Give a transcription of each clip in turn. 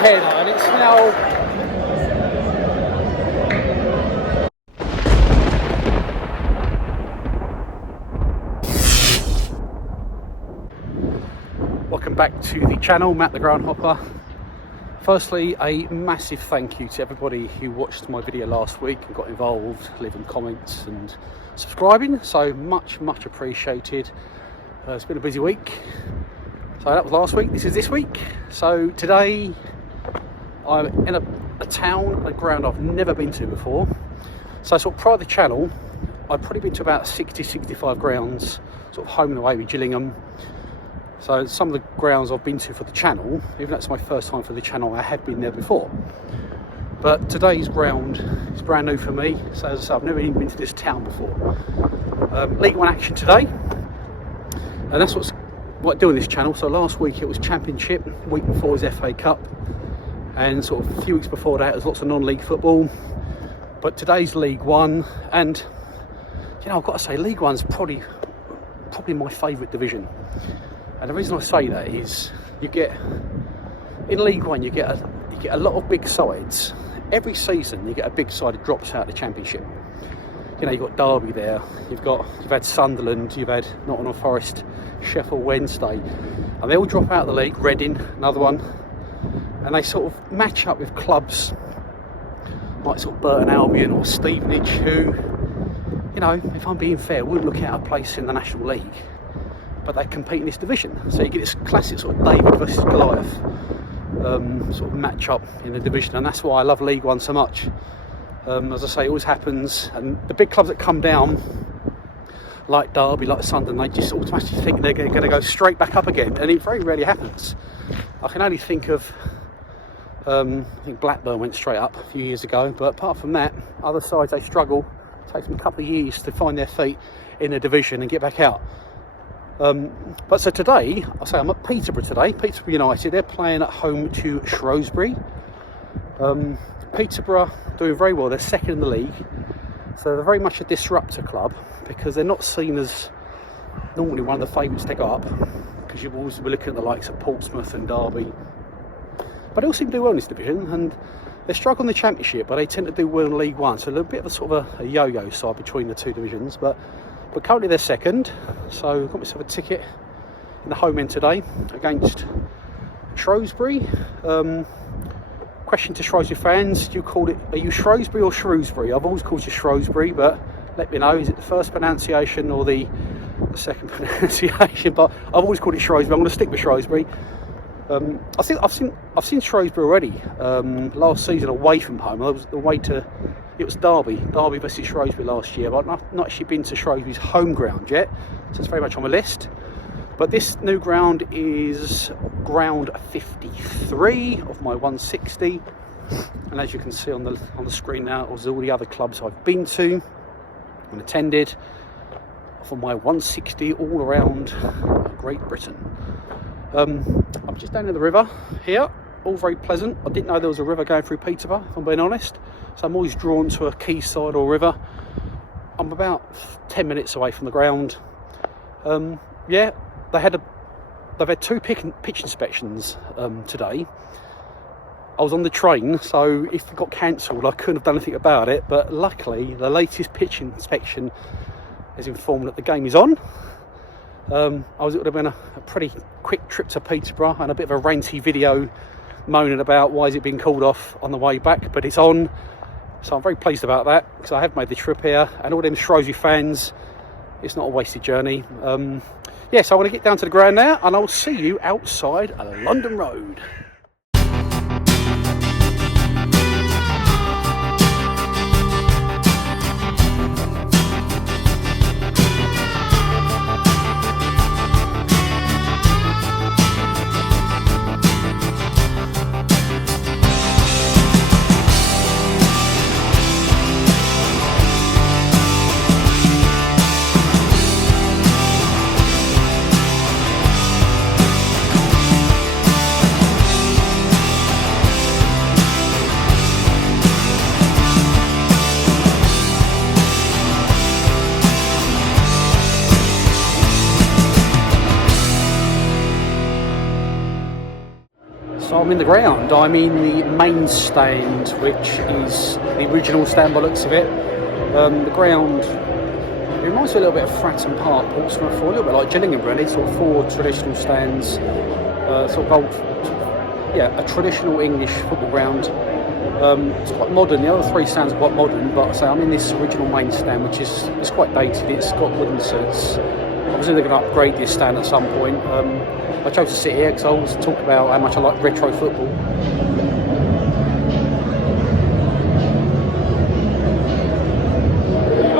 hen and it's now... Welcome back to the channel, Matt the Groundhopper. Firstly, a massive thank you to everybody who watched my video last week and got involved, leaving comments and subscribing. So much appreciated. It's been a busy week. So that was last week, this is this week. So today I'm in a town, a ground I've never been to before. So sort of prior to the channel, I've probably been to about 60-65 grounds, sort of home and away with Gillingham. So some of the grounds I've been to for the channel, even though it's my first time for the channel, I have been there before. But today's ground is brand new for me. So as I say, I've never even been to this town before. League One action today. And that's what I do on this channel. So last week it was Championship, week before was FA Cup. And sort of a few weeks before that, there's lots of non-league football. But today's League One. And, you know, I've got to say, League One's probably my favourite division. And the reason I say that is in League One you get a lot of big sides. Every season you get a big side that drops out of the Championship. You know, you've got Derby there, you've had Sunderland, you've had Nottingham Forest, Sheffield Wednesday, and they all drop out of the league. Reading, another one, and they sort of match up with clubs like sort of Burton Albion or Stevenage, who, you know, if I'm being fair, wouldn't look at a place in the National League. But they compete in this division, so you get this classic sort of David versus Goliath sort of match up in the division, and that's why I love League One so much. As I say, it always happens, and the big clubs that come down, like Derby, like Sunderland, they just automatically think they're going to go straight back up again, and it very rarely happens. I can only think of, I think Blackburn went straight up a few years ago, but apart from that, other sides, they struggle. It takes them a couple of years to find their feet in the division and get back out. But so today, I say I'm at Peterborough today, Peterborough United. They're playing at home to Shrewsbury. Peterborough doing very well, they're second in the league. So they're very much a disruptor club because they're not seen as normally one of the favourites to go up, because you've always been looking at the likes of Portsmouth and Derby. But they all seem to do well in this division, and they struggle in the Championship, but they tend to do well in League One. So they're a bit of a sort of a yo-yo side between the two divisions. But currently they're second, so I've got myself a ticket in the home end today against Shrewsbury. Question to Shrewsbury fans, are you Shrewsbury or Shrewsbury? I've always called you Shrewsbury, but let me know, is it the first pronunciation or the second pronunciation? But I've always called it Shrewsbury. I'm going to stick with Shrewsbury. I think I've seen Shrewsbury already last season away from home. It was Derby versus Shrewsbury last year, but I've not actually been to Shrewsbury's home ground yet, so it's very much on my list. But this new ground is ground 53 of my 160, and as you can see on the screen now, it was all the other clubs I've been to and attended for my 160 all around Great Britain. I'm just down in the river here, all very pleasant. I didn't know there was a river going through Peterborough, if I'm being honest. So I'm always drawn to a quayside or river. I'm about 10 minutes away from the ground. Yeah, they've had two pitch inspections today. I was on the train, so if it got cancelled, I couldn't have done anything about it. But luckily, the latest pitch inspection has informed that the game is on. It would have been a pretty quick trip to Peterborough and a bit of a ranty video moaning about why is it being called off on the way back, but it's on. So I'm very pleased about that, because I have made the trip here, and all them Shrewsbury fans, it's not a wasted journey. Yeah, so I want to get down to the ground now, and I'll see you outside London Road. I'm in the ground. I'm in the main stand, which is the original stand by the looks of it. The ground, it reminds me a little bit of Fratton Park, Portsmouth, or a little bit like Gillingham really, sort of 4 traditional stands, sort of old, yeah, a traditional English football ground. It's quite modern. The other 3 stands are quite modern, but I say I'm in this original main stand, which is quite dated. It's got wooden seats. Obviously they're going to upgrade this stand at some point. I chose to sit here because I always talk about how much I like retro football.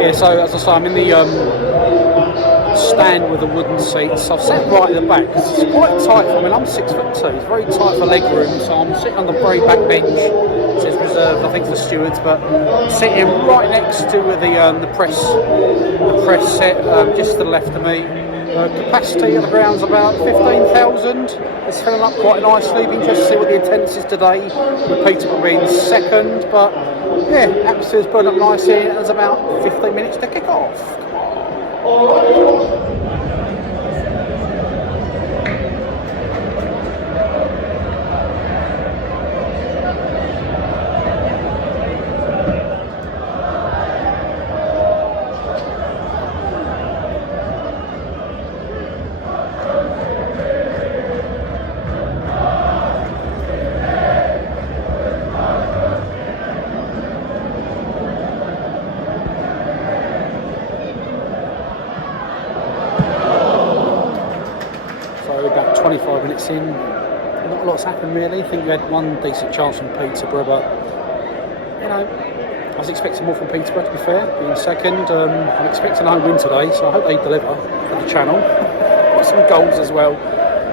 Yeah, so as I say, I'm in the stand with the wooden seats. I've sat right at the back because it's quite tight for me. I'm 6'2", it's very tight for leg room, so I'm sitting on the very back bench. It says reserved, I think, for stewards, but I'm sitting right next to the press set, just to the left of me. Capacity of the ground's about 15,000. It's filling up quite nicely. Be interested to see what the attendance is today. With Peterborough in second, but yeah, atmosphere's burning up nicely. There's about 15 minutes to kick off. About 25 minutes in, not a lot's happened really. I think we had one decent chance from Peterborough, but you know, I was expecting more from Peterborough, to be fair, being second. I'm expecting a home win today, so I hope they deliver for the channel. Got some goals as well.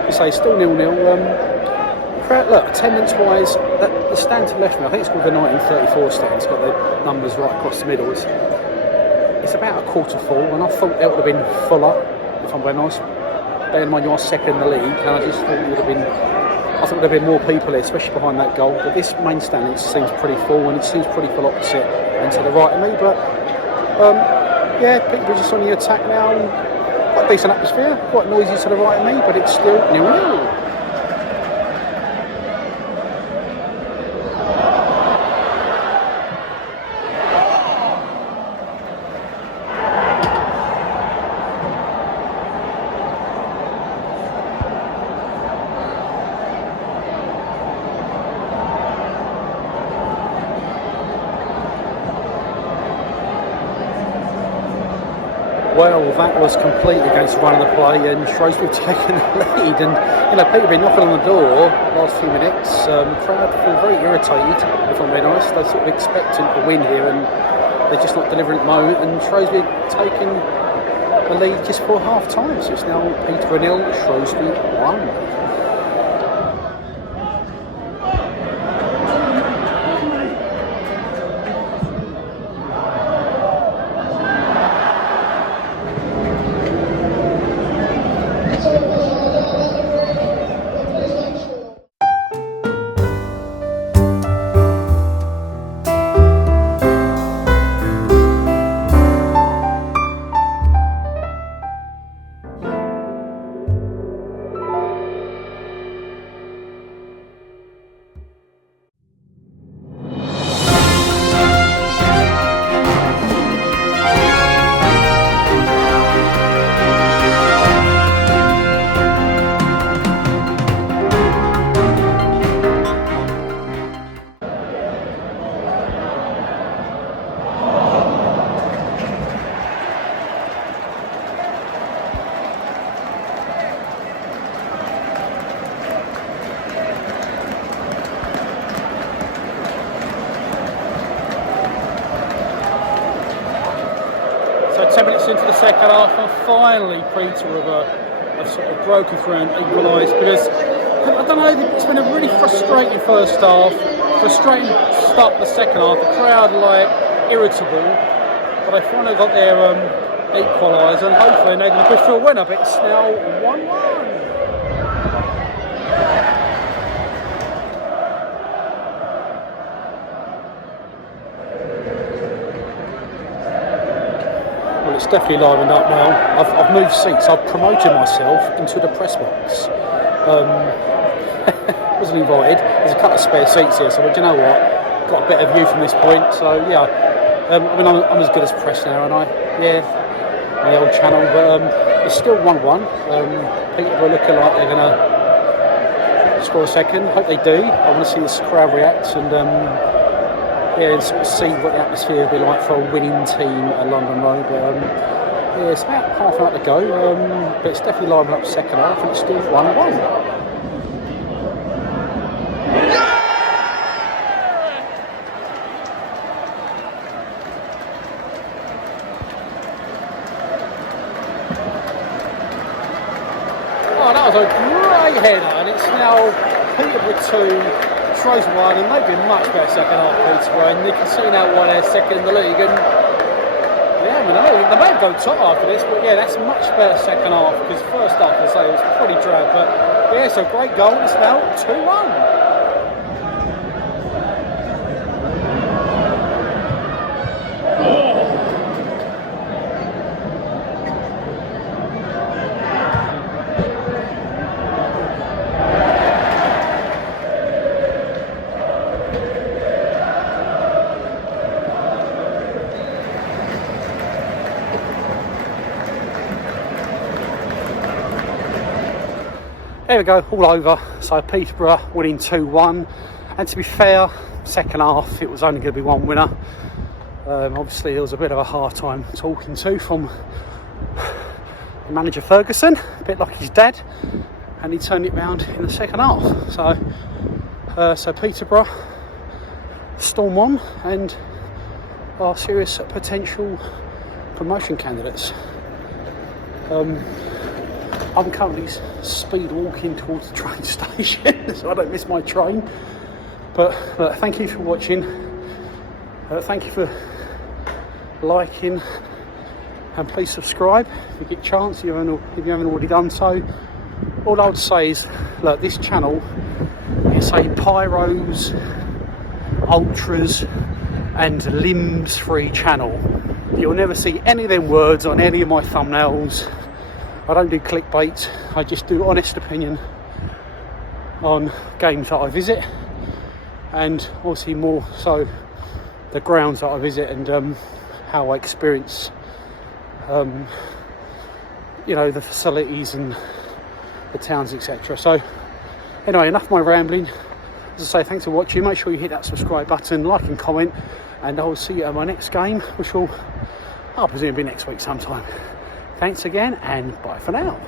You say still 0-0. Look, attendance-wise, the stand to the left of me, I think it's called the 1934 stand. It's got the numbers right across the middle. It's about a quarter full, and I thought it would have been fuller, if I'm being honest. Bear in mind you're second in the league, and I just thought it would have been. I thought there would have been more people here, especially behind that goal. But this main stand, it seems pretty full, and it seems pretty full opposite and to the right of me. But yeah, Peterborough just on the attack now. Quite decent atmosphere, quite noisy to the right of me, but it's still 0-0. Well, that was complete against run of the play, and Shrewsbury taking the lead. And you know, Peterborough knocking on the door last few minutes. Crowd feel very irritated, if I'm being honest. They're sort of expecting a win here, and they're just not delivering at the moment. And Shrewsbury taking the lead just for half time. So it's now Peterborough 0, Shrewsbury 1. So 10 minutes into the second half, and finally Peterborough have sort of broken through and equalised, because I don't know, it's been a really frustrating first half, frustrating start to the second half. The crowd like irritable, but they finally got their equaliser, and hopefully they're going to push for a winner. But it's now 1-1. Well, it's definitely livened up now. I've moved seats. I've promoted myself into the press box. wasn't invited. There's a couple of spare seats here, so do you know what? Got a better view from this point. So yeah, I mean I'm as good as press now, aren't I? Yeah, on the old channel, but it's still 1-1. Peterborough looking like they're going to score a second. Hope they do. I want to see this crowd react and and sort of see what the atmosphere will be like for a winning team at London Road. But yeah, it's about half an hour to go, but it's definitely lining up second half, and it's still 1-1. Oh, that was a great header, and it's now Peterborough 2, Shrewsbury 1, and they've been much better second half, Peterborough, and you can see now why they're second in the league. And yeah, I mean, they may have gone top after this, but yeah, that's much better second half, because first half, as I say, it was pretty drab, but yeah, so great goal. It's now 2-1. There we go, all over. So Peterborough winning 2-1, and to be fair, second half it was only going to be one winner. Obviously there was a bit of a hard time talking to from manager Ferguson, a bit like his dad, and he turned it round in the second half. So Peterborough storm on and are serious potential promotion candidates. I'm currently speed walking towards the train station so I don't miss my train. But thank you for watching. Thank you for liking, and please subscribe if you get a chance, if you haven't already done so. All I would say is, look, this channel is a pyros, ultras and limbs free channel. You'll never see any of them words on any of my thumbnails. I don't do clickbait, I just do honest opinion on games that I visit, and obviously more so the grounds that I visit and how I experience the facilities and the towns, etc. So anyway, enough of my rambling. As I say, thanks for watching. Make sure you hit that subscribe button, like and comment, and I will see you at my next game, which will, I presume, be next week sometime. Thanks again, and bye for now.